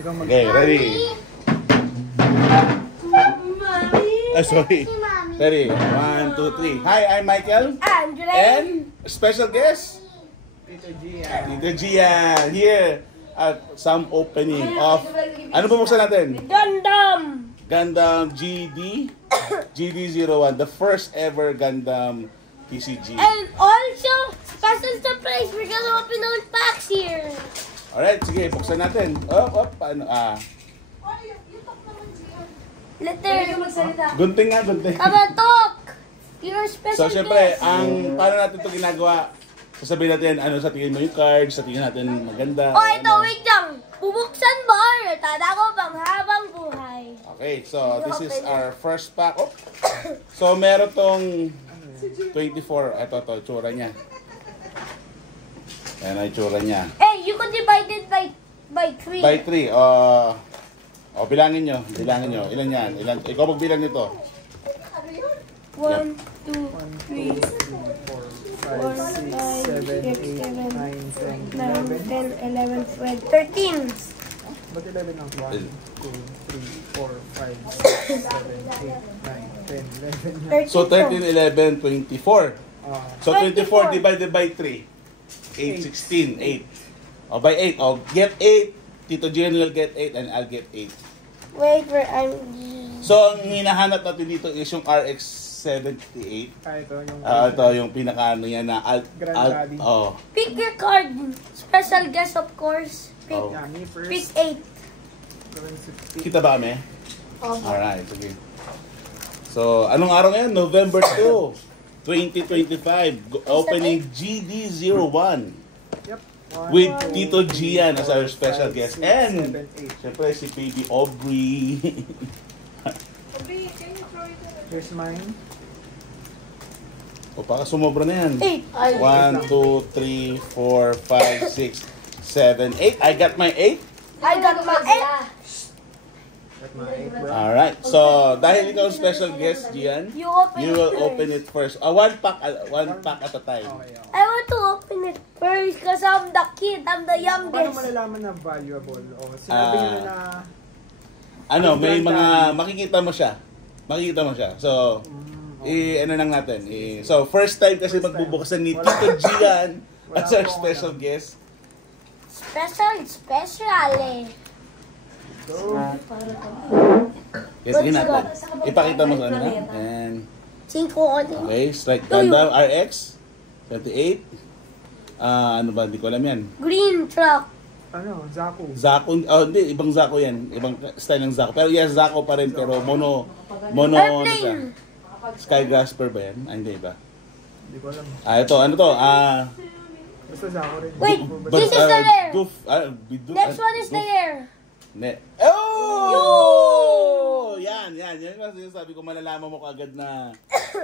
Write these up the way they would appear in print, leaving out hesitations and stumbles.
Okay, ready? Sorry. Ready? 1, 2, 3. Hi, I'm Michael. Andre. And special guest? Tito Gian. Tito Gian. Here at some opening of... Ano bubuksan natin? Gundam GD01. The first ever Gundam TCG. And also, special surprise, we're gonna open our packs here. Alright, sige, buksan natin. Paano? Letter. Gunting nga, gunting. Kabatok! Your special So, syempre, guest. paano natin ito ginagawa? Sasabihin natin, ano sa tingin mo yung cards, sa tingin natin maganda. Oh, ito, wait lang. Bubuksan mo, tada ko pang habang buhay. Okay, so this is our first pack. Oh. So, meron tong 24. Ito, tsura niya. Ayan ang tsura niya. Hey, you could divide it by 3. By 3. Bilangin nyo. Ilan yan? Ikaw magbilang nito. 1, 2, 3, 4, 5, 6, 7, 8, 9, 10, 11, 12, 13. Ba't 11 ang 1, 2, 3, 4, 5, 6, 7, 8, 9, 10, 11. So, 13, 11, 24. So, 24 divided by 3. 8, 16, 8. By 8. Get 8. Tito Gian will get 8 and I'll get 8. Wait, where I'm... So, ang hinahanap natin dito is yung RX-78. Ito yung pinaka-ano yan na Grand Pick your card. Special guest, of course. Pick 8. Kita ba kami? Alright, sige. So, anong araw ngayon? November 2, 2025. Opening GD01. Yep. With Tito Gian as our special guest. And, syempre si Baby Aubrey. Here's mine. Baka sumobra na yan. 8. 1, 2, 3, 4, 5, 6, 7, 8. I got my 8. I got my 8. Got my 8, bro. Alright. So, dahil ikaw special guest, Gian, You will open it first. One pack at a time. Okay. I want to open it first because I'm the kid. I'm the Paano youngest. malalaman na valuable? O, sinabi nyo na... May mga makikita mo siya. So, ano lang natin. So, first time kasi magbubukasan ni Tito Gian as our special guest. Special eh. Yes, sige natin. Ipakita mo sa ano na. And, 5 ulit. okay, strike Gundam RX 78. Ano ba? Hindi ko alam yan. Green truck. Ano? Zaku. Zako, hindi, ibang Zako yan. Ibang style ng Zako. Pero yes, Zako pa rin, pero mono ano siya? Airplane. Sky Grasper ba yan? Hindi ba? Hindi ko alam. Ito, ano to? Basta Zaku rin. Wait, this is the lair. Next one is the lair. Oh! Yan. Yan yung sinasabi ko, malalaman mo kaagad na...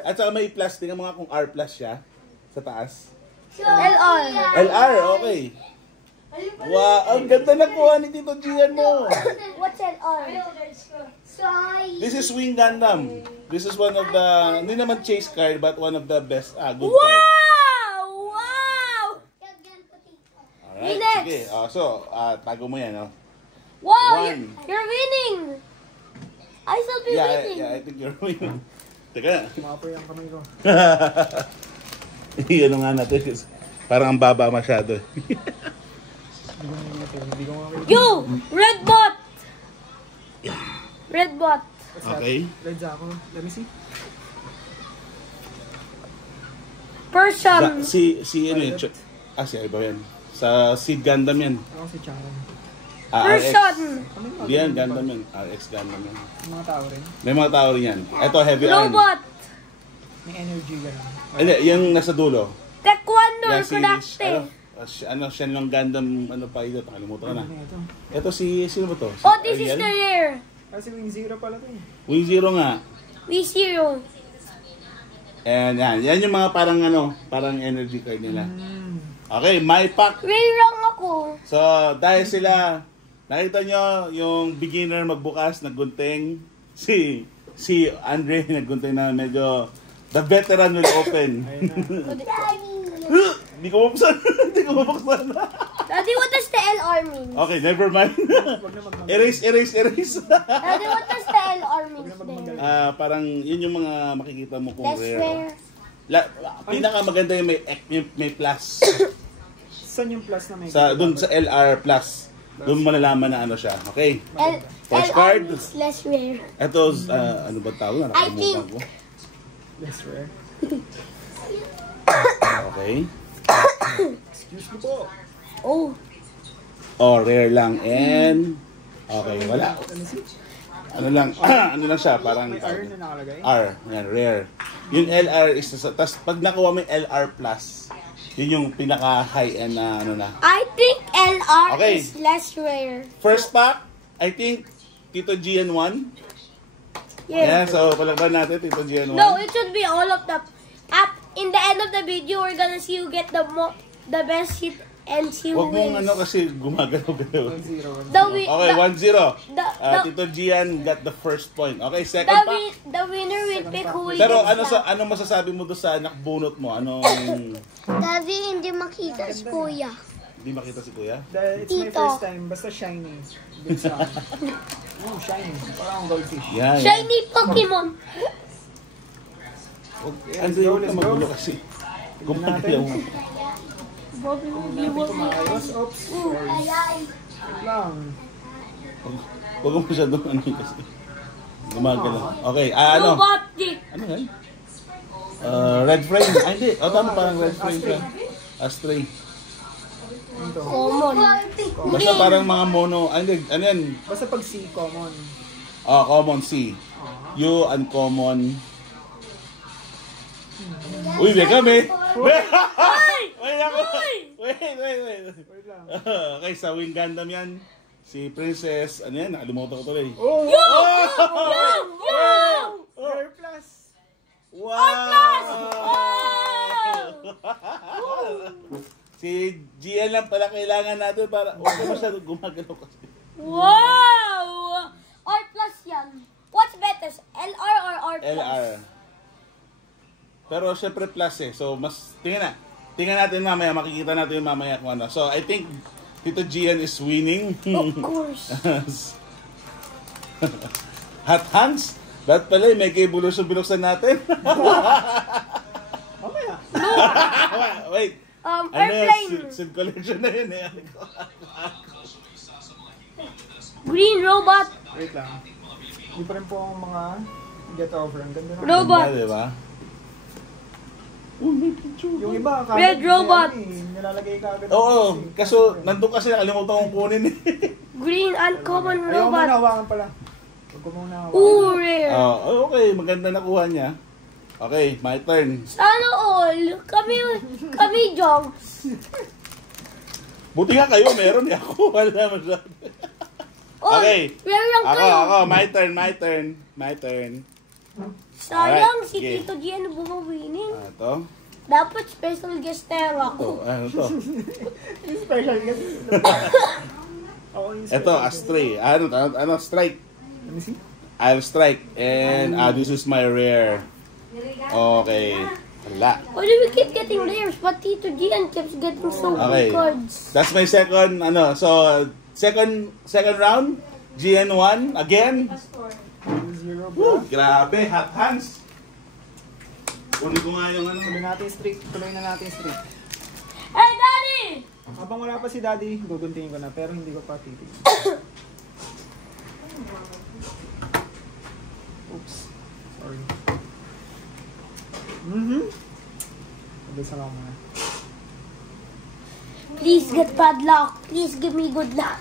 At saka may plus, tingnan mo nga kung R plus siya sa taas. LR. LR, okay. Wow, ang ganda na kuha ni Tito Gian mo. What's LR? This is Wing Gundam. This is one of the, hindi naman chase card, but one of the best, good card. Wow! Wow! Alright, Next. sige. So, tago mo yan, no? Wow! One. You're winning! I shall be winning. Yeah, I think you're winning. Teka. Kumapoy ang kamay ko. Ano nga natin, parang ang baba masyado. Hindi ko nga You! Red bot! Red bot. Okay. Red Zaku. Let me see. Person. Si ano yun? Si iba yan. Sa Seed Gundam yan. Ako si Charon. Person. Hindi yan, Gundam yan. RX Gundam yan. Mga tao rin. May mga tao rin yan. Ito, heavy iron. Robot. May energy gano'n. Hindi, yung nasa dulo. Taekwondo. Yan Productive. Shen Long Gundam, ano pa ito, nakalimutan ko na. Ito. Ito sino ba to? Si Oh, this is Ariel? the lair. Kasi Wing Zero pala ito eh. Wing Zero nga. V0. And yan yung mga parang energy card nila. Okay, my pack. Rirang ako. So, dahil sila, nakita nyo yung beginner magbukas, naggunting. Si Andre, naggunting na medyo, the veteran will open. Ayun na. Hindi ko mabuksan. Hindi ko mabuksan. Daddy, what does the LR mean? Okay, never mind. Wag na magmangga. Erase. Daddy, what does the LR mean there? Parang yun yung mga makikita mo kung Less rare. rare. Pinakamaganda yung may plus. Saan yung plus na may? Doon sa LR plus. Doon malalaman na ano siya. Okay. First LR card. means less rare. Ito, ano ba tawag na? I think. Nakalimutan ko. Less rare. Okay. Excuse me po. Oh. Oh, rare lang. And, okay, wala. Ano lang, ano lang siya, parang May R na nakalagay? R, yan, rare. Yung LR is, tapos pag nakuha mo yung LR plus, yun yung pinaka-high-end na ano na. I think LR Okay. is less rare. First pack, I think, Tito GN1. Yeah. Yeah, so palagban natin, Tito GN1. No, it should be all of the. In the end of the video, we're gonna see who get the best hit and see who Huwag mong wins. ano kasi gumagalaw-galaw. 1-0. Okay, 1-0. the- Tito Gian got the first point. Okay, second The, pack. the winner will pick who will Pero get the- ano masasabi mo doon sa nakbunot mo? Anong Daddy, hindi makita si Kuya. hindi makita si Kuya? It's my Tito. first time. Basta shiny. Big sound. Oh, shiny. Parang goldfish. Yan. Shiny Pokemon. Ano yung magulo kasi? Gumagalaw mo. Tumayos. Oops. Sorry. Wait lang. Huwag mo masyadong ano yun kasi. Gumagalaw. Okay, ano? Robotic. Ano yan? Red frame. Ay, hindi. O, tama parang red frame siya. Astray. Ito. Common. Basta parang mga mono. Ay, hindi. Ano yan? Basta pag C, common. Common C. U, uncommon. Uy, may kami. Wait ako. Wait. Wait lang. Okay, sa Wing Gundam yan. Si Princess, ano yan? Nakalimutan ko tuloy. Oh! Rare plus. Wow! Si Gian lang pala kailangan natin para huwag ka masyadong gumagalaw kasi. Wow! R plus yan. What's better? LR or R plus? LR. Pero syempre plus eh. So mas tingnan natin mamaya, makikita natin yung mamaya kung ano. So I think Tito Gian is winning. Of course. Hot hands? Ba't pala may kibulus yung binuksan natin? Mamaya. Wait. Airplane. Sid collection na yun eh. Green robot. Wait lang. Hindi pa rin po ang mga get over. Ang ganda na. Robot. Ganda, diba? Yung iba, Red robot. Nilalagay ka agad. Oo, kaso nandun kasi nakalimutan kong kunin eh. Green uncommon Ayaw mo robot. na hawakan pala. Huwag ko muna hawakan. Ooh, rare. Okay, maganda nakuha niya. Okay, my turn. Sana all. Kami jonks. Buti nga kayo, meron eh. Ako, wala masyado. Oh, Okay. rare lang kayo. Ako, my turn. Sayang, Alright, si sige. Tito Gian bumawinin. Ito. Dapat special guest tayo ako. Ano to? Special kasi. Ako yung Ito, astray. Ano, strike. Let me see. I'll strike. And this is my rare. Okay. Wala. Why do we keep getting rares? But Tito Gian keeps getting so Okay. good cards. That's my second, so, second round. GN1, again. 0, Woo, bro. grabe, hot hands. Kunin ko nga yung ano. Tuloy natin streak. Tuloy na natin streak. Hey, Daddy! Habang wala pa si Daddy, guguntingin ko na. Pero hindi ko pa titig. Oops. Sorry. Mabilis lang ako muna. Please get bad luck. Please give me good luck.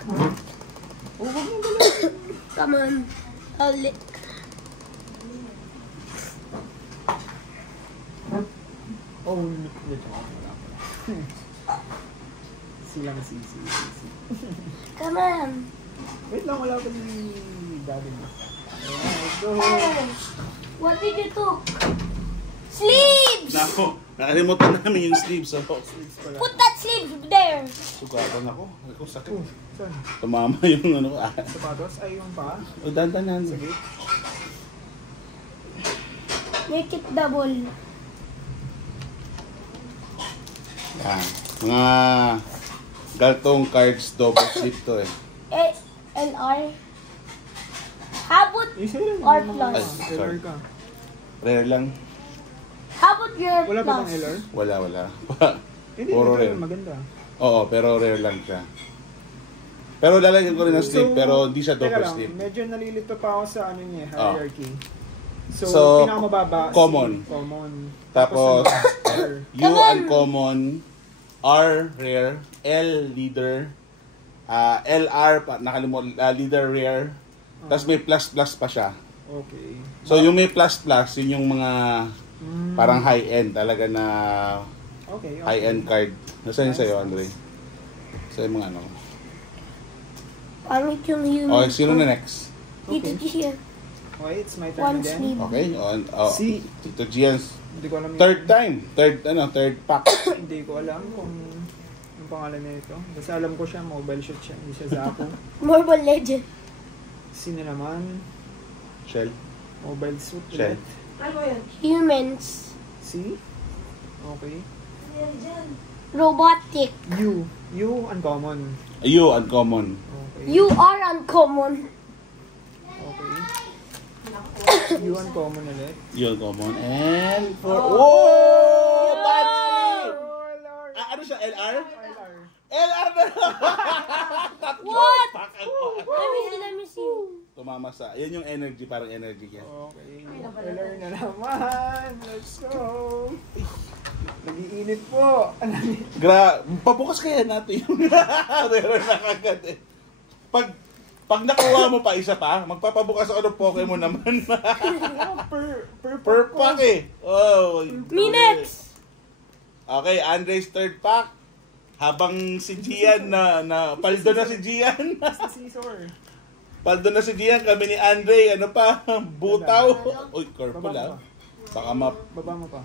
Oh, wag mo gano'n. Come on. I'll lick. Oh, dito ako. Wala pala. Silang si. Come on. Wait lang, wala pa si Daddy mo. Let's go. Hey, what did you took? Sleeves! Nako, nakalimutan namin yung sleeves. So, Sleeves pala. Put that sleeves there. sugatan ako. Ako, sakit. Oh, saan? Tumama yung ano ko. Sapatos? Ay, yung pa? O, dandanan. Sige. Make it double. Yan. Mga galtong cards, double slip to eh. LR. How about Isa lang. R Ay, plus? sorry. LR ka. Rare lang. How about your Wala ba plus? bang LR? Wala. Hindi, Puro ito rare. maganda. Oo, pero rare lang siya. Pero lalagyan ko rin ng slip, pero di siya teka double lang, slip. medyo nalilito pa ako sa ano niya, hierarchy. So, So, pinakamababa, common. C, common. Tapos, ano, R. U uncommon, R rare, L leader, LR leader rare, tapos may plus pa siya. Okay. So yung may plus yun yung mga parang high end talaga na Okay. high end card. Nasaan yun sa'yo, Andre? Sa yung mga ano. Pangit yung human. Okay, sino na next? Dito siya. Okay, it's my turn One again. sleeve. Okay, Si. Tito Gian's Hindi ko alam yung- third pack. Hindi ko alam kung yung pangalan na ito. Basta alam ko siya, mobile shot siya. Hindi siya Zapo. Mobile Legend. Sino naman? Shell. Mobile suit Shell. ulit. Humans. Si? Okay. Robotic. U uncommon. U uncommon. Okay. You are uncommon. Okay. U uncommon ulit. U uncommon. And for... Whoa! Bansky! Lord. Ano siya? LR? LR. LR na! What? Pack. Let me see. Tumama sa... Yan yung energy, parang energy yan. Okay. LR na naman. Let's go. Nag-iinit po. Pabukas kaya natin yung rare na kagad eh. Pag nakuha mo pa isa pa, magpapabukas ako ng Pokemon naman. per pack eh. Oh. Minutes. Okay, Andre's third pack. Habang si Gian paldo na si Gian. Basta scissor. Paldo na si Gian, kami ni Andre, ano pa, butaw. Uy, careful Baba mo ah. Baka map. Baba mo pa.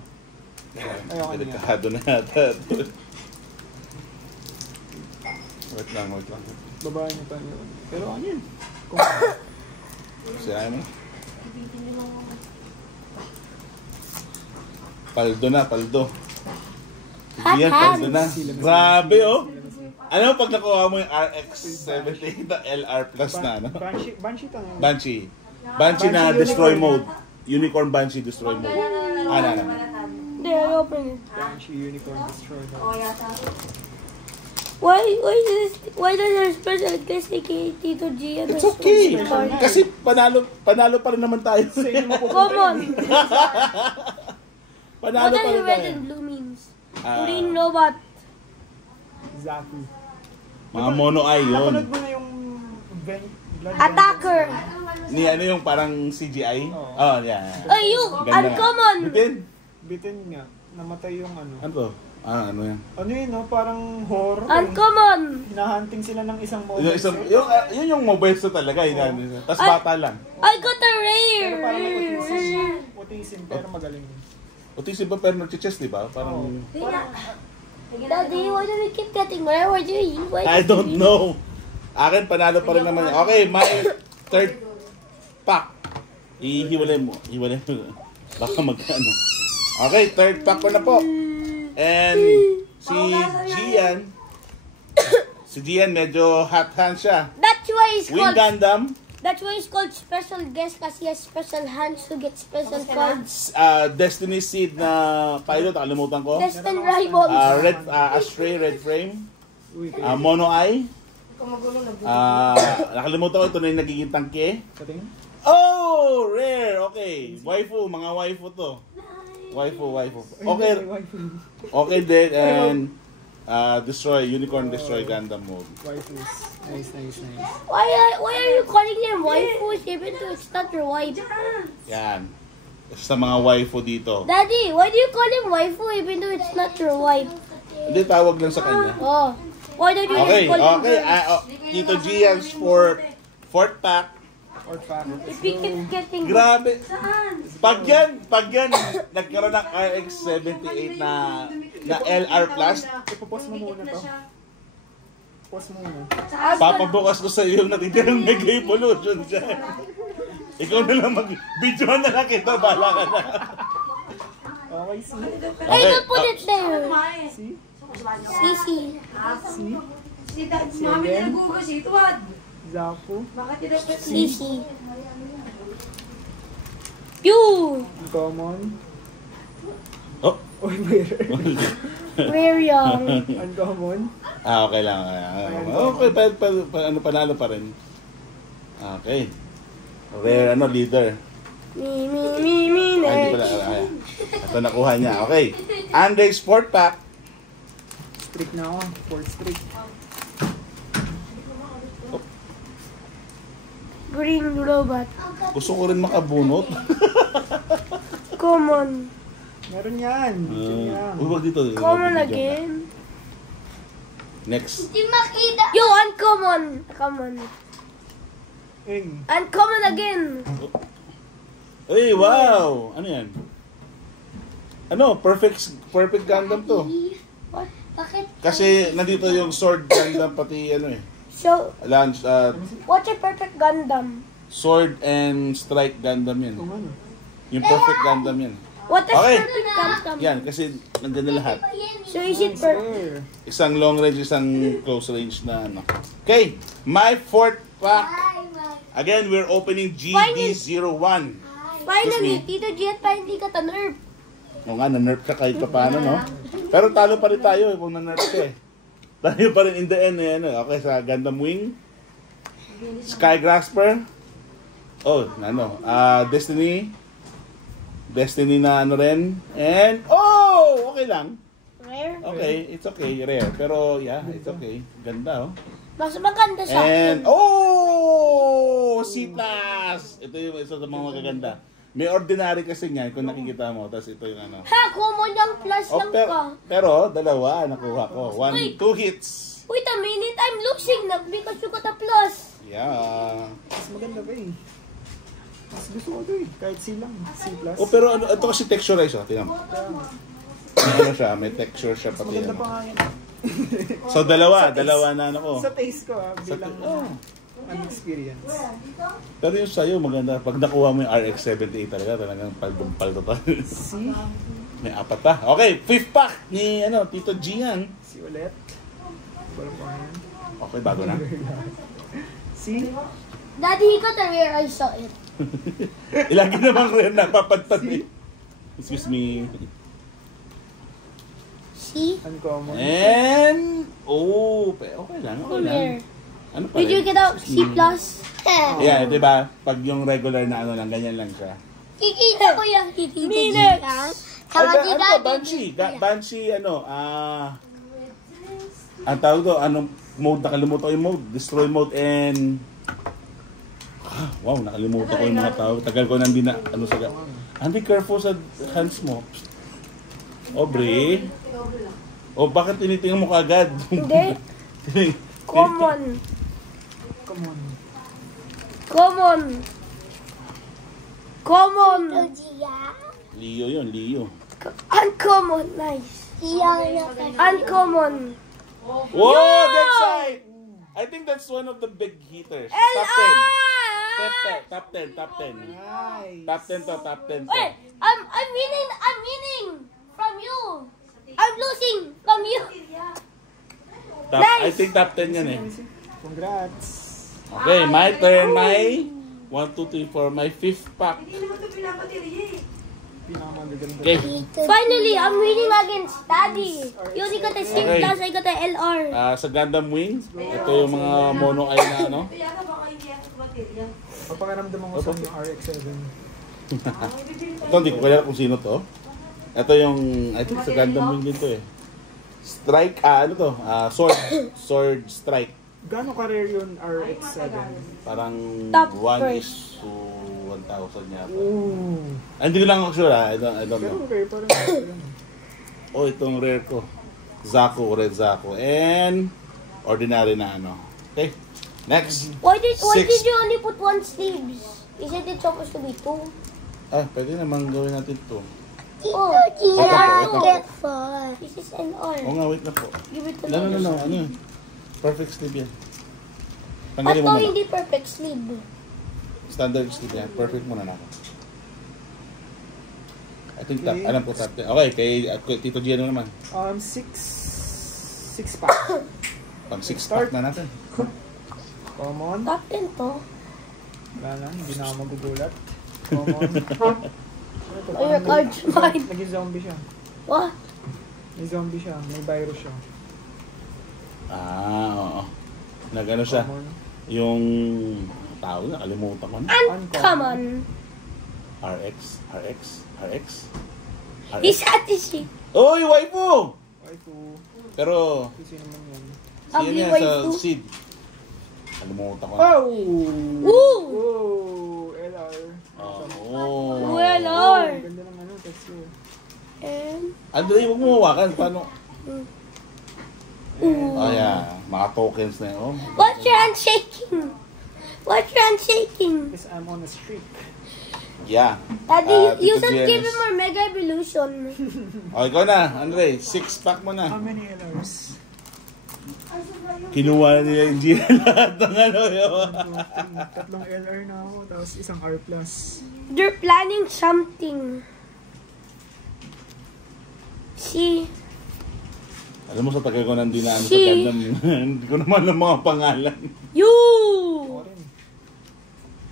Ayoko na. Delikado na yata. Wait lang. Baba niyo pa yun. Pero ano yun? Sinabi mo? Paldo. Yan, paldo na. Grabe oh. Ano pag nakuha mo yung RX-78 na LR plus na, ano? Banshee to na. Banshee na destroy mode. Unicorn Banshee destroy mode. Ano? There, I open it. Banshee Unicorn Destroyer. Why does our special guest kay Tito G and It's okay. Kasi panalo pa rin naman tayo. Common. Panalo What pa does rin red tayo. and blue means? Ah. We didn't know about. Zaku. Mga mono eye yun. Napanood mo na yung Blood Attacker. Ni ano yung parang CGI? Oo. Oh, yeah. Ay, you. Ganda nga. Uncommon. Bitin? Bitin nga. Namatay yung ano. Ano to? Ano yan? Ano yun, no? Parang horror. Uncommon. Hinahunting sila ng isang mobile. Yung, isang, suit. yun yung mobile suit talaga. Tapos Ay. bata lang. I got a Pero parang rare. putisin, pero magaling din. Autism ba pero nag-chest, di ba? Parang... Daddy, why do we keep getting rare? Why do you? I don't know. Akin, panalo pa rin naman. Okay, my third pack. Ihiwalay mo. Baka magkano. Okay, third pack ko na po. And si Gian, medyo hot hand siya. That's why it's Wing called. Gundam, That's why it's called special guest kasi he has special hands to get special cards. Destiny Seed na pilot, nakalimutan ko. Destined rivals. Astray, Red Frame, Uy, Mono Eye. Nakalimutan ko, ito na yung nagiging tangke. patingin? Oh, rare. Okay. Waifu, mga waifu to. Waifu. Okay din. And Unicorn Destroy Gundam mode. Waifus. Nice. Why are you calling them waifus even though it's not your wife? Yan. Sa mga waifu dito. Daddy, why do you call him waifu even though it's not your wife? Hindi, tawag lang sa kanya. Oh, why don't you Okay, just call him? okay. Tito Gian's for fourth pack. Or fan. If he keeps getting Grabe. Pag yan, nagkaroon ng RX-78 na LR Plus, Ipopost mo muna to. Post muna. papabukas ko sa iyo yung natitirang Mega Evolution dyan. Ikaw na lang mag-video na lang kita, bahala ka na. Okay, see? I don't put it there. See? Sisi. Zaku. Sisi. You! Uncommon. Oh! Uy, mayroon. We're young. Uncommon. Okay lang. Okay, ano, panalo pa rin. Okay. Rare, leader. Me, Hindi pala. Ito nakuha niya. Okay. Andre Sport Pack. Streak na ako. 4th streak. Green robot. Gusto ko rin makabunot. Common. Meron yan. Uy, wag dito. Common again. Next. Yo, uncommon. Common. Uncommon again. Hey, wow! Ano yan? Ano? Perfect Gundam to. What? Bakit? Kasi nandito yung Sword Gundam pati So, Launch, what's a perfect Gundam? Sword and Strike Gundam yan. Kung ano. Yung Perfect Gundam yan. What is Okay. perfect Gundam? Yan, kasi nandyan na lahat. So, is it perfect? Isang long range, isang close range na Okay, my 4th pack. Again, we're opening GD01. Finally, Excuse me? Tito G at pa hindi ka ta-nerf. O nga, na-nerf ka kahit pa paano, no? Pero talo pa rin tayo kung na-nerf ka eh. Tayo pa rin in the end eh. Okay, sa Gundam Wing. Sky Grasper. Oh, Destiny. Destiny na rin. And, okay lang. Rare. Okay, it's okay. Rare. Pero, yeah, it's okay. Ganda, oh. Mas maganda sa And, akin. C+! Ito yung isa sa mga magaganda. May ordinary kasi niyan kung nakikita mo. Tapos ito yung Ha, common yung plus lang ka. pero dalawa nakuha ko. 2 hits. Wait a minute, I'm losing na because you got a plus. Yeah. Mas maganda ba eh. Mas gusto ko ito eh. Kahit C lang. C+. Pero ito kasi texturize. Tingnan mo. May siya, may texture siya pati. Maganda pa nga yan. So dalawa na ko. Sa taste ko bilang experience. Pero yung sa'yo maganda. Pag nakuha mo yung RX-78 talagang paldong-paldo pa. C. May 4 pa. Okay, 5th pack ni Tito G yan. C ulit. Walang pa yan. Okay, bago na. C. Daddy, he got a rare, I saw it. Ilagi namang rin napapadpad eh. Excuse me. See? Uncommon. And, okay lang. Okay lang. Rare. Ano pa Did you rin? get a C plus? Yeah, di ba? Pag yung regular na lang, ganyan lang siya. Kikita ko yung Minutes. Ano to, Banshee? Banshee, ang tawag to, anong mode, nakalimutan ko yung mode, destroy mode and, wow, nakalimutan ko yung mga tao. Tagal ko nang be careful sa hands mo. Aubrey. Bakit tinitingnan mo kaagad? Hindi. Common. Leo yun, Leo. Uncommon, nice. Uncommon. Whoa, that side! I think that's one of the big hitters. Top 10. Top 10. Nice. Top 10 to, top 10 to. Wait, I'm winning from you. I'm losing from you. I think top 10 yan eh. Congrats. Okay, my turn, my 1, 2, 3, 4, my 5th pack. Pinakamagaganda. Okay. Finally, I'm winning against Daddy. You only got a C Okay. plus, I got a LR. Sa Gundam Wing, ito yung mga mono ay na Papakiramdam mo sa yung RX-7. Ito, hindi ko kaya kung sino to. Ito yung, I think sa Gundam Wing din to eh. Strike, Sword Strike. Gano'ng ka-rare yun RX-7? Parang Top 1 first. is to 1,000 yata. Ooh. Hindi ko lang sure I don't Pero know. rare pa rin. Itong rare ko. Zaku, Red Zaku. And, ordinary na Okay, next. Why did Six. you only put 1 sleeves? Isn't it supposed to be 2? Pwede naman gawin natin to. Oh, wait this is LR. Wait na po. Give it to No. me. Perfect sleeve yan. At Tanggalin mo to muna. hindi perfect sleeve. Standard sleeve yan. Perfect muna na ako. I think alam ko top 10. Okay, kay Tito G naman. 6 6-pack. Pag 6-pack na natin. Common. Top 10 to. Wala na, hindi na ako magugulat. Common. Oh, your card's mine. Nag-zombie siya. What? May zombie siya. May virus siya. Oo. Nagano siya. Common. Yung tao na, kalimutan ko na. Uncommon. RX. He's at the ship. Oy, waifu! Waifu. Pero, Kasi naman yan. siya Ugly niya sa waifu. seed. Kalimutan ko na. Oh! Woo! Oh! LR. Oh. Well, Lord. Ganda ng ano, texture. And, Andre, huwag mo hawakan. Paano? ooh. Oh, yeah. Mga tokens na yun. Oh. What's your hand shaking? What's your hand shaking? Because I'm on a streak. Yeah. Daddy, you Tito should Giannis. give him more Mega Evolution. Oh, ikaw na, Andre. 6-pack mo How na. many LRs? Kinuha na nila yung Gina lahat ng ano yun. 1, 2, 3. Tatlong LR na ako, tapos isang R+. They're planning something. See? Alam mo, sa tagal ko nang dinaan sa Si- Gundam, hindi ko naman ang mga pangalan. You! Ako rin.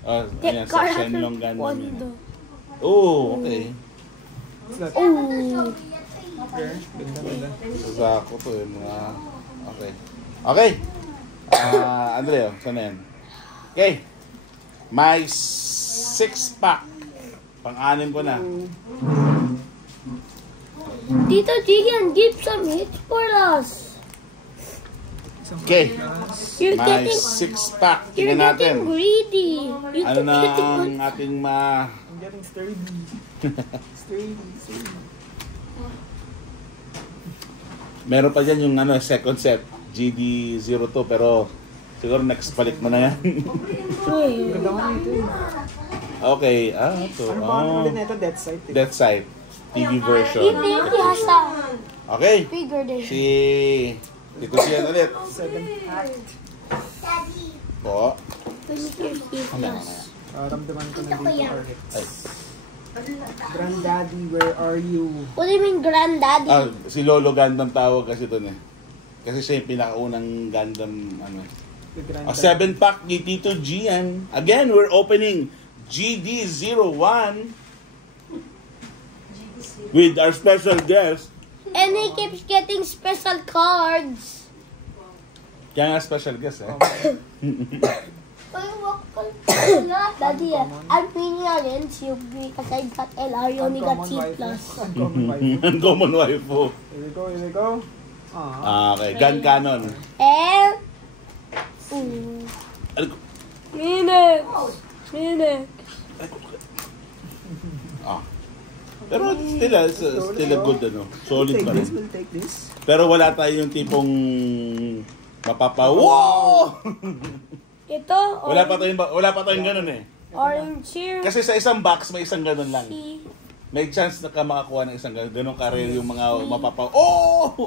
Oh, Get ayan, sa Shenlong Gundam yun. Wando. Oh, okay. What's that? Ooh. Okay. Ganda. Sa ako to yung mga... Okay. Okay. Andre, saan na yan? Okay. May 6-pack. Pang-anim ko na. Tito Gian, give some hits for us. Isang Okay. R+. You're May getting, 6-pack. you're Tingnan natin. getting greedy. You're Ano na getting ang ating I'm getting sturdy. Sturdy. Meron pa dyan yung ano, second set. GD02 pero siguro next palit mo na yan. Uy. Ganda nga nito eh. Okay. Ito. Ano ba ano ulit na ito? Death Sight. Death Side. TV He version. think he has a Okay. bigger than Si Tito Sian ulit. 7-pack. Po. when you hear his plus. Ramdaman ko na dito R+. Ay. Granddaddy, where are you? What do you mean, granddaddy? Si Lolo Gundam tawag kasi doon eh. Kasi siya yung pinakaunang Gundam ano. The A granddaddy. 7-pack ni Tito Gian. Again, we're opening GD01 with our special guest. And he keeps getting special cards. Kaya nga special guest eh. Daddy, I'm feeling against you because I got LR, you only got C+. Uncommon waifu. Uncommon waifu. Here we go. Okay, gun cannon. And... Ooh. Minix! Ah. Pero still a good ano. Solid pa rin. We'll take this. Pero wala tayo yung tipong wow! Ito, wala pa tayong ganun eh. orange here. Kasi sa isang box may isang ganun lang. C. May chance na ka makakuha ng isang ganun. Ganun ka-rare yung mga oh!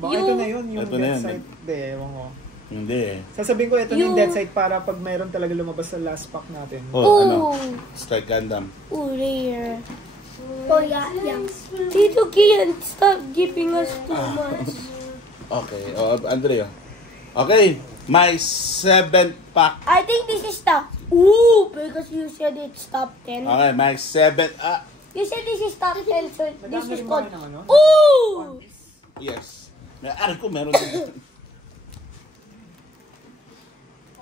Baka ito na yun, yung Ito na dead yun. site. Hindi, ewan ko. Hindi eh. Sasabihin ko ito na yung You- dead site para pag mayroon talaga lumabas sa last pack natin. Oh, ano? Ooh. Strike Gundam. Ooh, rare. Oh, yeah. Tito Kian, stop giving us too much. Okay. Oh, Andrea. Okay. My 7-pack. I think this is top. Ooh, because you said it's top 10. Okay, my 7. You said this is top 10, so this Madami is rin called... ba kayo ng ano? Ooh! Yes. Ko meron din.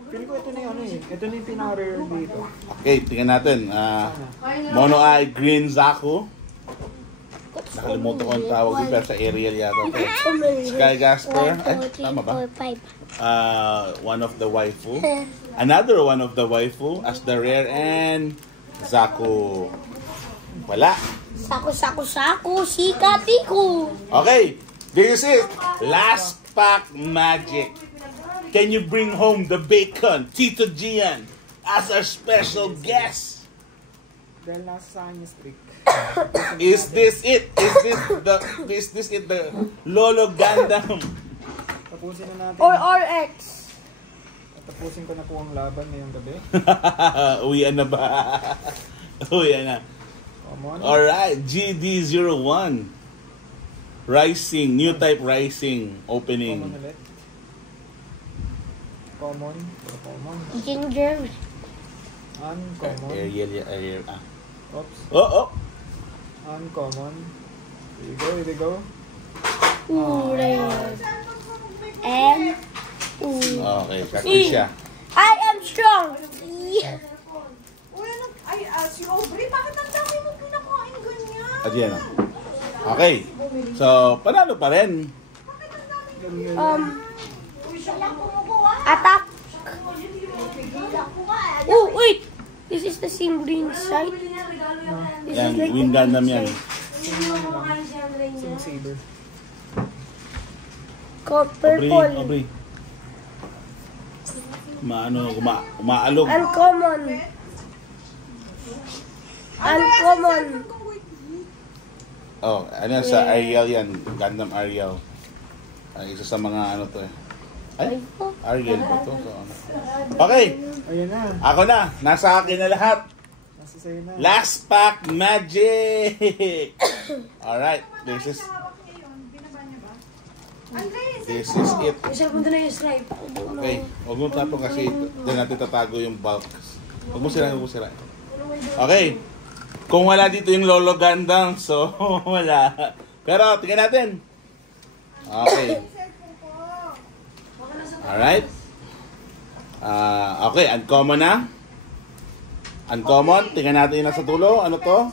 Feeling ko ito na yung ano eh. Ito na yung pinaka-rare dito. Okay, tingnan natin. Mono Eye Green Zaku. Nakalimutan ko ang tawag din pero sa aerial yata. Sky Gasper. Tama ba? 5. One of the waifu. Another one of the waifu as the rare and Zaku. Wala. Saku, Shika, Tiku. Okay, this is it. Last pack magic. Can you bring home the bacon, Tito Gian, as our special guest? Dahil nasa sa akin yung streak. Is this it? Is this it? The Lolo Gundam. Tapusin na natin. Or RX. Tapusin ko na po ang laban ngayong gabi. Uwian na ba? Uwian na. Come on. Alright, GD01. Rising, new type rising opening. Common ulit. Common. Common. Ginger. Uncommon. Ariel. Oops. Oh. Uncommon. Here we go. Ooh, rare. And, ooh. Okay, Patricia. I am strong. Yeah. Si Aubrey, bakit ang dami mo pinakain ganyan? At yan. Okay. So, panalo pa rin. Attack. Oh, wait. This is the same green side. This Yan, is like Wind the Gundam green yan. side. Sing saber. Purple. Aubrey. Umaalog. Uncommon. Uncommon. Oh, ano yan sa Ariel yan. Gundam Ariel. Ay, isa sa mga ano to eh. Ay, Ariel ba to? So, ano. Okay, Ayun na. ako na. Nasa akin na lahat. Nasa sa'yo na. Last pack magic! Alright, this is it. Okay, huwag mo tapong kasi doon natin tatago yung bulk. Huwag mo sila. Okay, kung wala dito yung Lolo Gundam, so wala. Pero tingnan natin. Okay. Alright. Okay, uncommon na. Uncommon, tingnan natin yung nasa dulo. Ano to?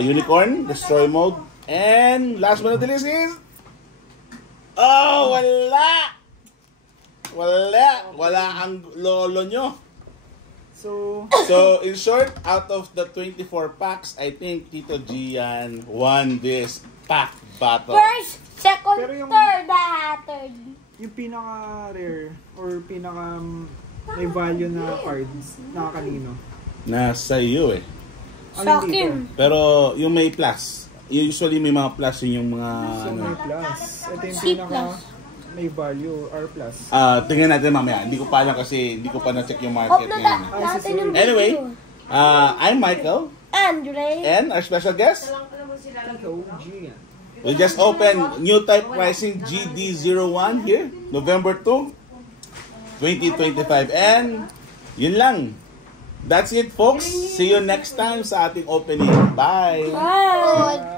Unicorn, destroy mode. And last but not the least is... Oh, wala! Wala ang lolo nyo. So, in short, out of the 24 packs, I think Tito Gian won this pack battle. First, second, Pero yung- third. Third. Yung pinaka-rare or pinaka may value na cards na kanino? Nasa iyo eh. Sa Alin akin. dito? Pero yung may plus, usually may mga plus yun yung mga So, ano. may plus. Ito yung C pinaka plus. may value, R plus. Tingnan natin mamaya. Hindi ko pa alam kasi hindi ko pa na-check yung Off market na ngayon. natin yung video. Anyway, I'm Michael Andre. and our special guest. Tito Gian. We just opened new type pricing GD01 here, November 2, 2025. And yun lang. That's it, folks. See you next time sa ating opening. Bye! Bye.